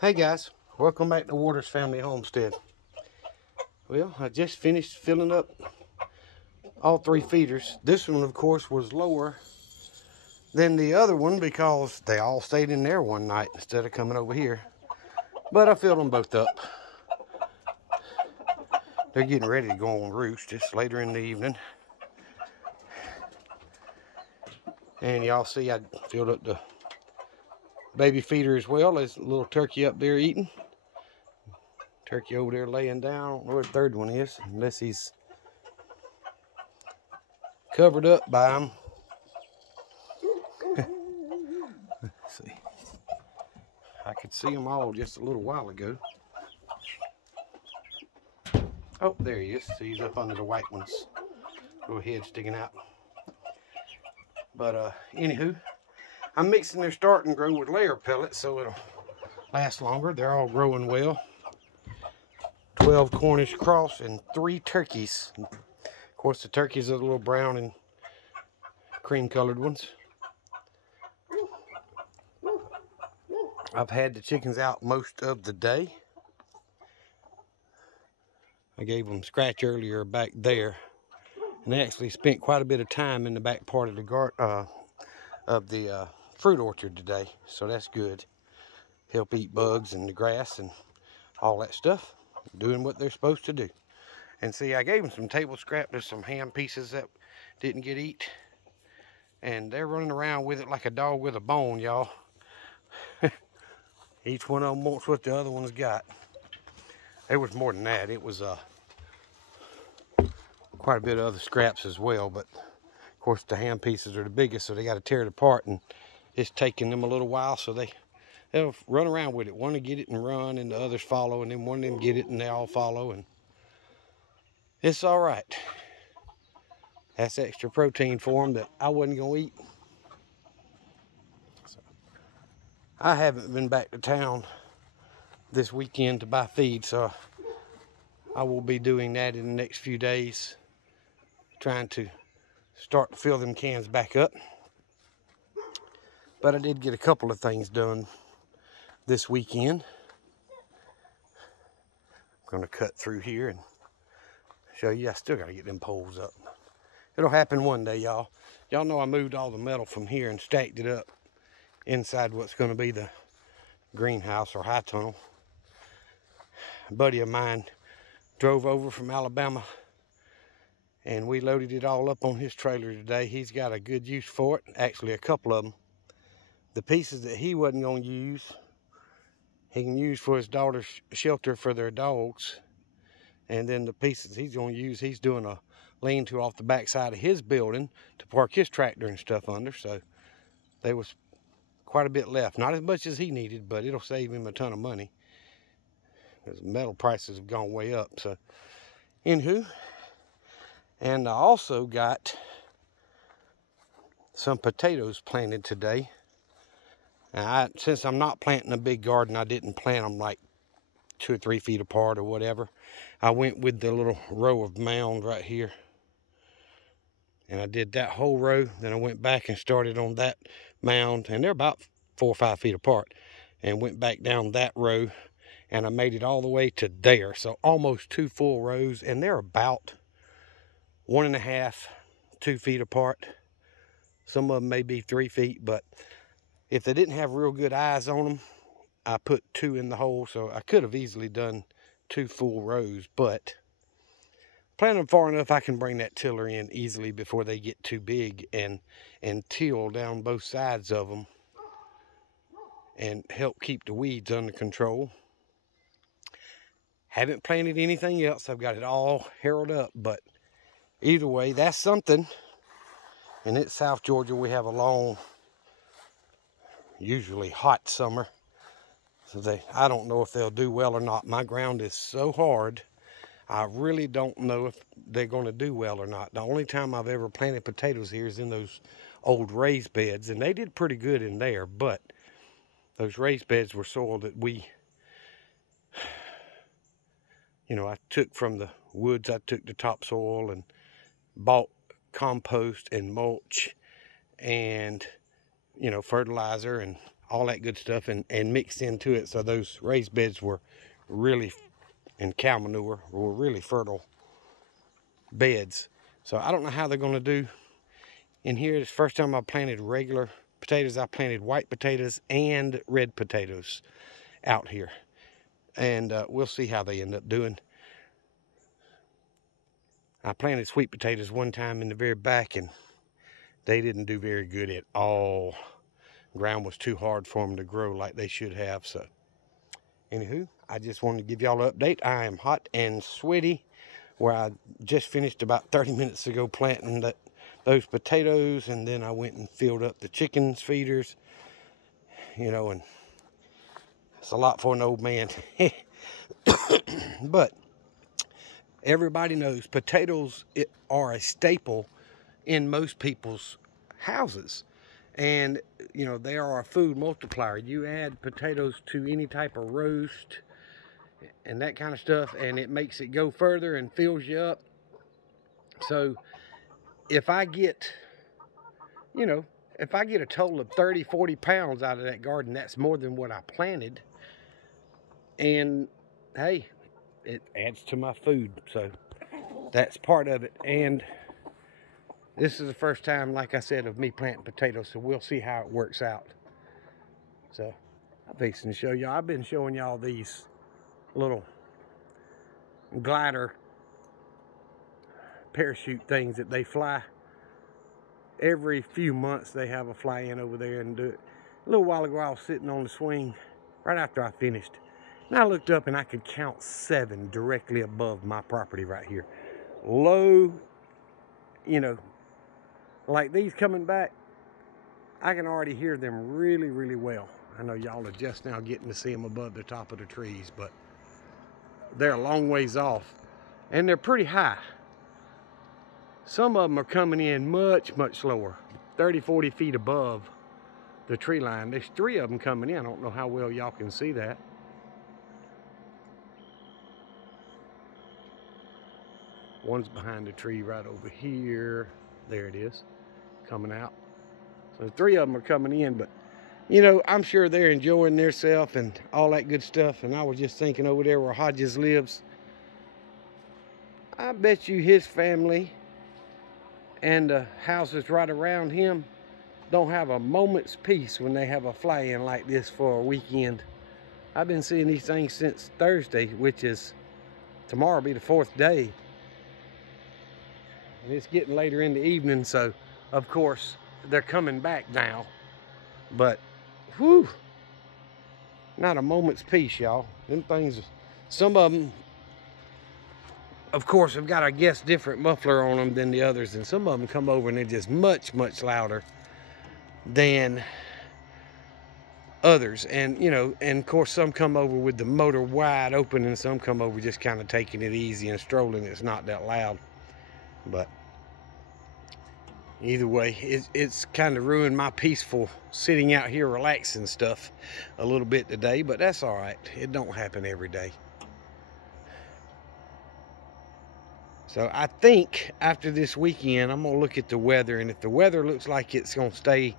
Hey guys, welcome back to Waters Family Homestead. Well, I just finished filling up all 3 feeders. This one, of course, was lower than the other one because they all stayed in there one night instead of coming over here. But I filled them both up. They're getting ready to go on roost just later in the evening. And y'all see I filled up the baby feeder as well. There's a little turkey up there eating. Turkey over there laying down. I don't know where the third one is, unless he's covered up by them. Let's see. I could see them all just a little while ago. Oh, there he is. See, he's up under the white one's little head sticking out. But anywho, I'm mixing their start and grow with layer pellets so it'll last longer. They're all growing well. 12 Cornish cross and 3 turkeys. Of course, the turkeys are the little brown and cream colored ones. I've had the chickens out most of the day. I gave them scratch earlier back there, and they actually spent quite a bit of time in the back part of the fruit orchard today, so that's good. Help eat bugs and the grass and all that stuff, doing what they're supposed to do. And see, I gave them some table scrap. There's some ham pieces that didn't get eat, and they're running around with it like a dog with a bone, y'all. Each one of them wants what the other one's got. There was more than that. It was quite a bit of other scraps as well, but of course the ham pieces are the biggest, so they got to tear it apart, and it's taking them a little while, so they'll run around with it. One to get it and run, and the others follow, and then one of them get it and they all follow, and it's all right. That's extra protein for them that I wasn't gonna eat. So, I haven't been back to town this weekend to buy feed, so I will be doing that in the next few days, trying to start to fill them cans back up. But I did get a couple of things done this weekend. I'm going to cut through here and show you. I still got to get them poles up. It'll happen one day, y'all. Y'all know I moved all the metal from here and stacked it up inside what's going to be the greenhouse or high tunnel. A buddy of mine drove over from Alabama, and we loaded it all up on his trailer today. He's got a good use for it, actually a couple of them. The pieces that he wasn't going to use, he can use for his daughter's shelter for their dogs. And then the pieces he's going to use, he's doing a lean-to off the back side of his building to park his tractor and stuff under. So there was quite a bit left. Not as much as he needed, but it'll save him a ton of money, because metal prices have gone way up. So anywho, and I also got some potatoes planted today. Now since I'm not planting a big garden, I didn't plant them like 2 or 3 feet apart or whatever. I went with the little row of mound right here, and I did that whole row. Then I went back and started on that mound, and they're about 4 or 5 feet apart, and went back down that row, and I made it all the way to there. So almost 2 full rows, and they're about 1.5, 2 feet apart. Some of them may be 3 feet, but if they didn't have real good eyes on them, I put 2 in the hole, so I could have easily done 2 full rows, but plant them far enough I can bring that tiller in easily before they get too big, and till down both sides of them and help keep the weeds under control. Haven't planted anything else. I've got it all harrowed up, but either way, that's something. And it's South Georgia. We have a long, usually hot summer. So I don't know if they'll do well or not. My ground is so hard, I really don't know if they're going to do well or not. The only time I've ever planted potatoes here is in those old raised beds, and they did pretty good in there, but those raised beds were soil that I took from the woods. I took the topsoil and bought compost and mulch and, fertilizer, and all that good stuff, and mixed into it. So those raised beds were really, and cow manure were really fertile beds. So I don't know how they're going to do in here. It's the first time I planted regular potatoes. I planted white potatoes and red potatoes out here, and we'll see how they end up doing. I planted sweet potatoes one time in the very back, and they didn't do very good at all. Ground was too hard for them to grow like they should have. So anywho, I just wanted to give y'all an update. I am hot and sweaty, where I just finished about 30 minutes ago planting those potatoes, and then I went and filled up the chickens feeders, you know, and it's a lot for an old man. But everybody knows potatoes are a staple in most people's houses. And, you know, they are a food multiplier. You add potatoes to any type of roast and that kind of stuff, and it makes it go further and fills you up. So if I get, you know, if I get a total of 30, 40 pounds out of that garden, that's more than what I planted. And, hey, it adds to my food. So that's part of it. And this is the first time, like I said, of me planting potatoes, so we'll see how it works out. So I'm fixing to show y'all. I've been showing y'all these little glider parachute things that they fly. Every few months they have a fly in over there and do it. A little while ago I was sitting on the swing right after I finished, and I looked up and I could count 7 directly above my property right here. Low, you know, like these coming back, I can already hear them really, really well. I know y'all are just now getting to see them above the top of the trees, but they're a long ways off, and they're pretty high. Some of them are coming in much, much lower, 30, 40 feet above the tree line. There's 3 of them coming in. I don't know how well y'all can see that. One's behind the tree right over here. There it is, coming out. So 3 of them are coming in, but you know, I'm sure they're enjoying themselves and all that good stuff. And I was just thinking, over there where Hodges lives, I bet you his family and the houses right around him don't have a moment's peace when they have a fly-in like this for a weekend. I've been seeing these things since Thursday, which is tomorrow, will be the 4th day. And it's getting later in the evening, so of course they're coming back now. But whew, not a moment's peace, y'all. Them things, some of them, of course, have got, I guess, different muffler on them than the others, and some of them come over and they're just much, much louder than others. And, you know, and of course, some come over with the motor wide open, and some come over just kind of taking it easy and strolling. It's not that loud. But either way, it's kind of ruined my peaceful sitting out here relaxing stuff a little bit today, but that's all right. It don't happen every day. So I think after this weekend, I'm going to look at the weather, and if the weather looks like it's going to stay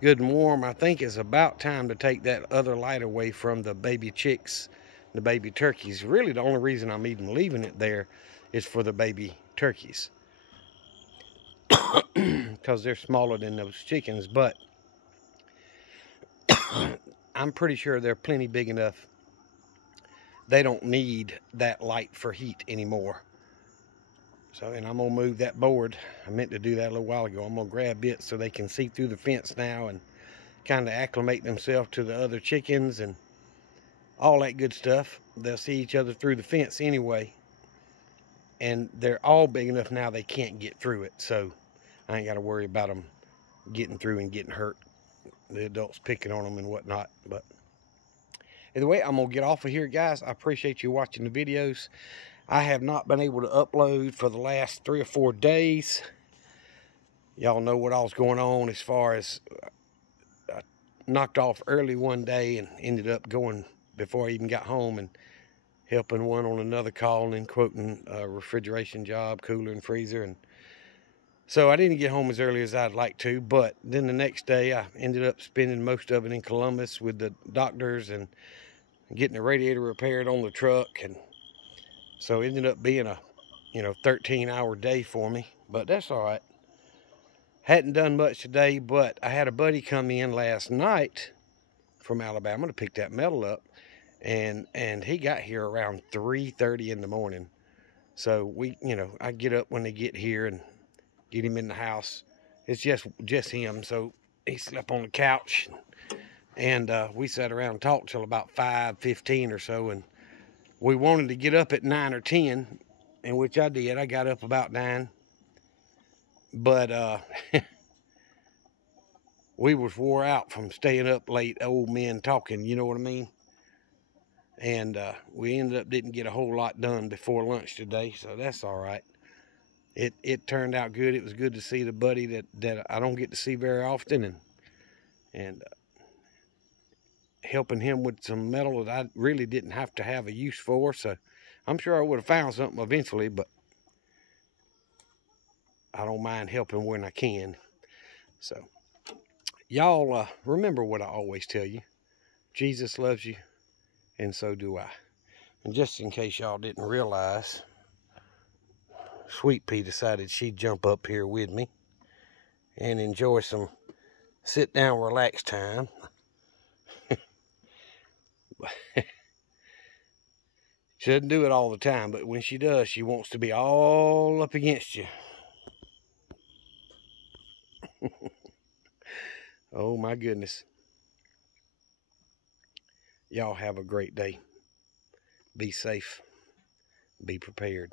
good and warm, I think it's about time to take that other light away from the baby chicks, the baby turkeys. Really, the only reason I'm even leaving it there is for the baby turkeys, because they're smaller than those chickens. But I'm pretty sure they're plenty big enough. They don't need that light for heat anymore. So, and I'm going to move that board. I meant to do that a little while ago. I'm going to grab it so they can see through the fence now and kind of acclimate themselves to the other chickens and all that good stuff. They'll see each other through the fence anyway. And they're all big enough now they can't get through it. So I ain't got to worry about them getting through and getting hurt. The adults picking on them and whatnot. But either way, I'm going to get off of here, guys. I appreciate you watching the videos. I have not been able to upload for the last 3 or 4 days. Y'all know what all's going on as far as I knocked off early one day and ended up going before I even got home and helping one on another call and then quoting a refrigeration job, cooler and freezer, and So I didn't get home as early as I'd like to, but then the next day I ended up spending most of it in Columbus with the doctors and getting the radiator repaired on the truck. And so it ended up being a 13-hour day for me, but that's all right. Hadn't done much today, but I had a buddy come in last night from Alabama to pick that metal up, and he got here around 3:30 in the morning. So I get up when they get here and get him in the house. It's just him, so he slept on the couch, and we sat around and talked till about 5:15 or so, and we wanted to get up at 9 or 10, in which I did. I got up about 9, but we was wore out from staying up late, old men talking, you know what I mean? And we ended up didn't get a whole lot done before lunch today, so that's all right. It turned out good. It was good to see the buddy that I don't get to see very often, and helping him with some metal that I really didn't have to have a use for. So I'm sure I would have found something eventually, but I don't mind helping when I can. So y'all remember what I always tell you. Jesus loves you, and so do I. And just in case y'all didn't realize, Sweet Pea decided she'd jump up here with me and enjoy some sit down relax time. She doesn't do it all the time, but when she does, she wants to be all up against you. Oh my goodness. Y'all have a great day. Be safe. Be prepared.